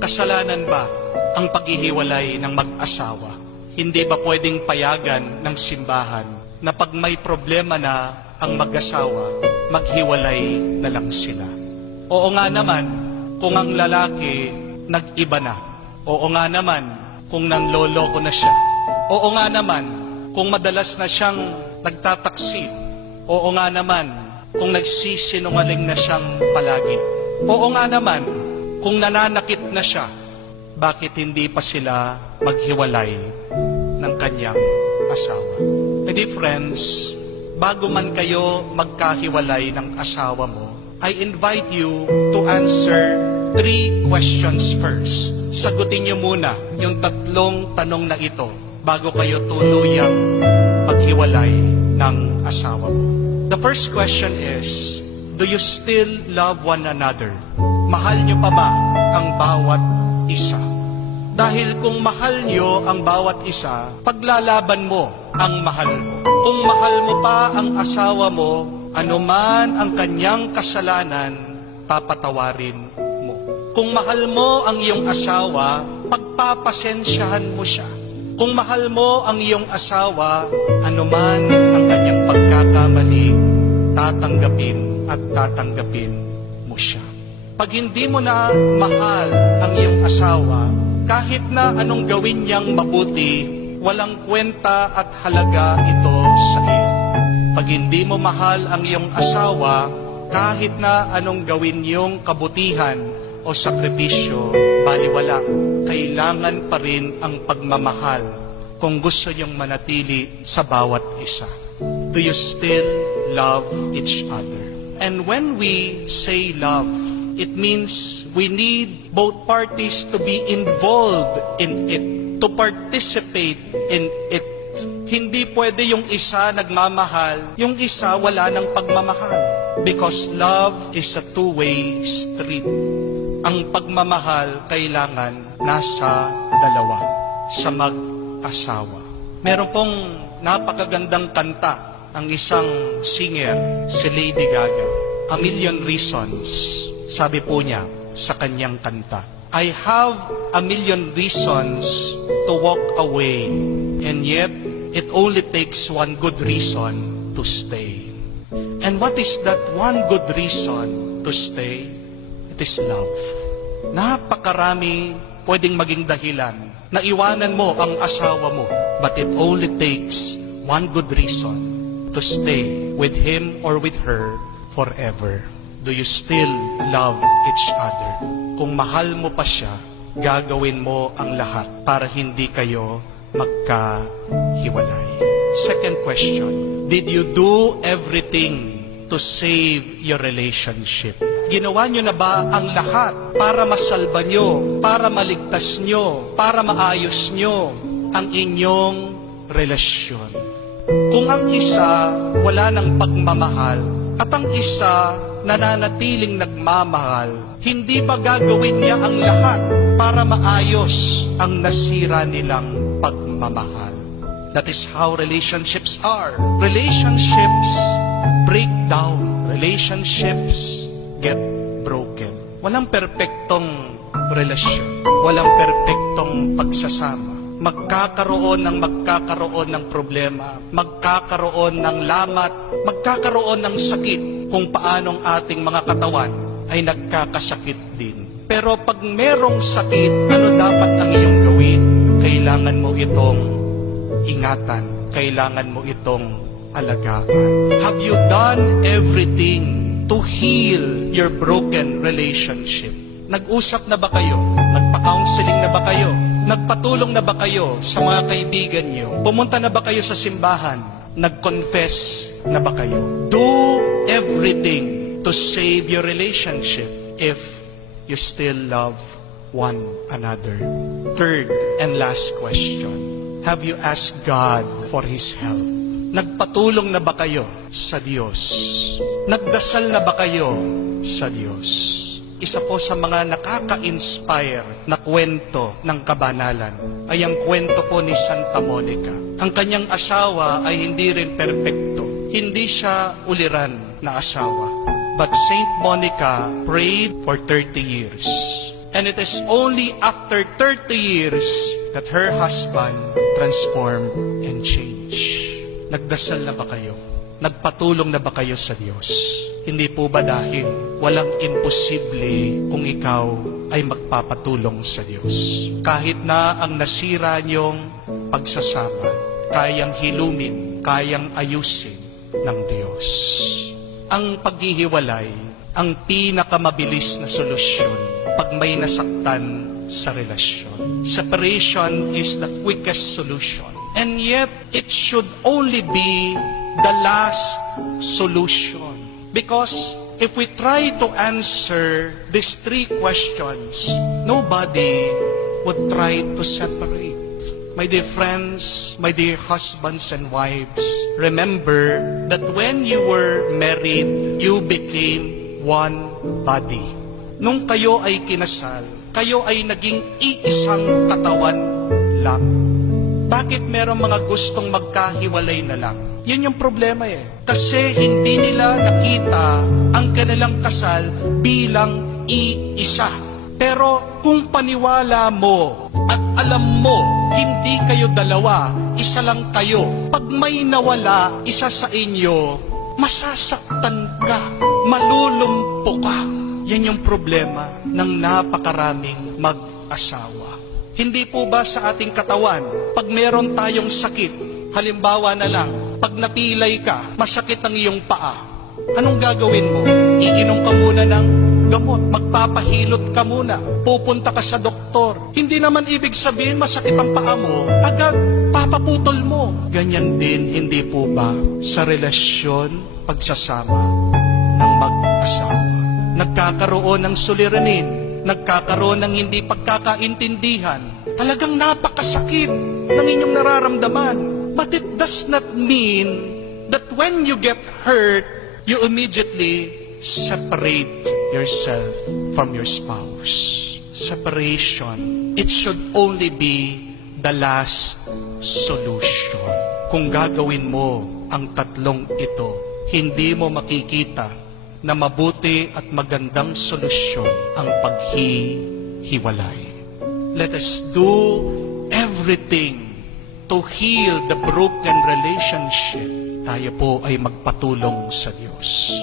Kasalanan ba ang paghihiwalay ng mag-asawa? Hindi ba pwedeng payagan ng simbahan na pag may problema na ang mag-asawa, maghiwalay na lang sila? Oo nga naman, kung ang lalaki nag-iba na. Oo nga naman, kung nanloloko na siya. Oo nga naman, kung madalas na siyang nagtataksil. Oo nga naman, kung nagsisinungaling na siyang palagi. Oo nga naman, kung nananakit na siya, bakit hindi pa sila maghiwalay ng kanyang asawa? Hindi friends, bago man kayo magkahiwalay ng asawa mo, I invite you to answer three questions first. Sagutin niyo muna yung tatlong tanong na ito bago kayo tuluyang maghiwalay ng asawa mo. The first question is, do you still love one another? Mahal niyo pa ba ang bawat isa? Dahil kung mahal niyo ang bawat isa, paglalaban mo ang mahal mo. Kung mahal mo pa ang asawa mo, anuman ang kanyang kasalanan, papatawarin mo. Kung mahal mo ang iyong asawa, pagpapasensyahan mo siya. Kung mahal mo ang iyong asawa, anuman ang kanyang pagkakamali, tatanggapin at tatanggapin mo siya. Pag hindi mo na mahal ang iyong asawa, kahit na anong gawin niyang mabuti, walang kwenta at halaga ito sa iyo. Pag hindi mo mahal ang iyong asawa, kahit na anong gawin niyong kabutihan o sakripisyo, baliwala, kailangan pa rin ang pagmamahal kung gusto niyong manatili sa bawat isa. Do you still love each other? And when we say love, it means we need both parties to be involved in it, to participate in it. Hindi pwede yung isa nagmamahal, yung isa wala ng pagmamahal. Because love is a two-way street. Ang pagmamahal kailangan nasa dalawa, sa mag-asawa. Meron pong napakagandang kanta ang isang singer, si Lady Gaga. A Million Reasons, sabi po niya sa kanyang kanta. I have a million reasons to walk away, and yet it only takes one good reason to stay. And what is that one good reason to stay? It is love. Napakarami pwedeng maging dahilan na iwanan mo ang asawa mo, but it only takes one good reason to stay with him or with her forever. Do you still love each other? Kung mahal mo pa siya, gagawin mo ang lahat para hindi kayo magkahiwalay. Second question, did you do everything to save your relationship? Ginawa nyo na ba ang lahat para masalba nyo, para maligtas nyo, para maayos nyo ang inyong relasyon? Kung ang isa wala ng pagmamahal at ang isa nananatiling nagmamahal, hindi ba gagawin niya ang lahat para maayos ang nasira nilang pagmamahal? That is how relationships are. Relationships break down. Relationships get broken. Walang perpektong relasyon. Walang perpektong pagsasama. Magkakaroon ng magkakaroon ng problema. Magkakaroon ng lamat. Magkakaroon ng sakit kung paanong ating mga katawan ay nagkakasakit din. Pero pag merong sakit, ano dapat ang iyong gawin? Kailangan mo itong ingatan. Kailangan mo itong alagaan. Have you done everything to heal your broken relationship? Nag-usap na ba kayo? Nagpa-counseling na ba kayo? Nagpatulong na ba kayo sa mga kaibigan niyo? Pumunta na ba kayo sa simbahan? Nag-confess na ba kayo? Do everything to save your relationship if you still love one another. Third and last question. Have you asked God for His help? Nagpatulong na ba kayo sa Diyos? Nagdasal na ba kayo sa Diyos? Isa po sa mga nakaka-inspire na kwento ng kabanalan ay ang kwento po ni Santa Monica. Ang kanyang asawa ay hindi rin perpekto. Hindi siya uliran na asawa. But Saint Monica prayed for 30 years. And it is only after 30 years that her husband transformed and changed. Nagdasal na ba kayo? Nagpatulong na ba kayo sa Diyos? Hindi po ba dahil walang imposible kung ikaw ay magpapatulong sa Diyos? Kahit na ang nasira niyong pagsasama, kayang hilumin, kayang ayusin ng Diyos. Ang paghihiwalay, ang pinakamabilis na solusyon pag may nasaktan sa relasyon. Separation is the quickest solution. And yet, it should only be the last solution. Because if we try to answer these three questions, nobody would try to separate. My dear friends, my dear husbands and wives, remember that when you were married, you became one body. Nung kayo ay kinasal, kayo ay naging iisang katawan lang. Bakit merong mga gustong magkahiwalay na lang? Yan yung problema eh. Kasi hindi nila nakita ang kanilang kasal bilang iisa. Pero kung paniwala mo at alam mo, hindi kayo dalawa, isa lang kayo. Pag may nawala, isa sa inyo, masasaktan ka, malulumpo ka. Yan yung problema ng napakaraming mag-asawa. Hindi po ba sa ating katawan, pag meron tayong sakit, halimbawa na lang, pag napilay ka, masakit ang iyong paa, anong gagawin mo? Iinom ka muna ng gamot, magpapahilot ka muna, pupunta ka sa doktor. Hindi naman ibig sabihin masakit ang paa mo, agad papaputol mo. Ganyan din, hindi po ba, sa relasyon, pagsasama ng mag-asawa. Nagkakaroon ng suliranin, nagkakaroon ng hindi pagkakaintindihan. Talagang napakasakit ng inyong nararamdaman. But it does not mean that when you get hurt, you immediately separate yourself from your spouse. Separation, it should only be the last solution. Kung gagawin mo ang tatlong ito, hindi mo makikita na mabuti at magandang solusyon ang paghihiwalay. Let us do everything to heal the broken relationship. Tayo po ay magpatulong sa Diyos.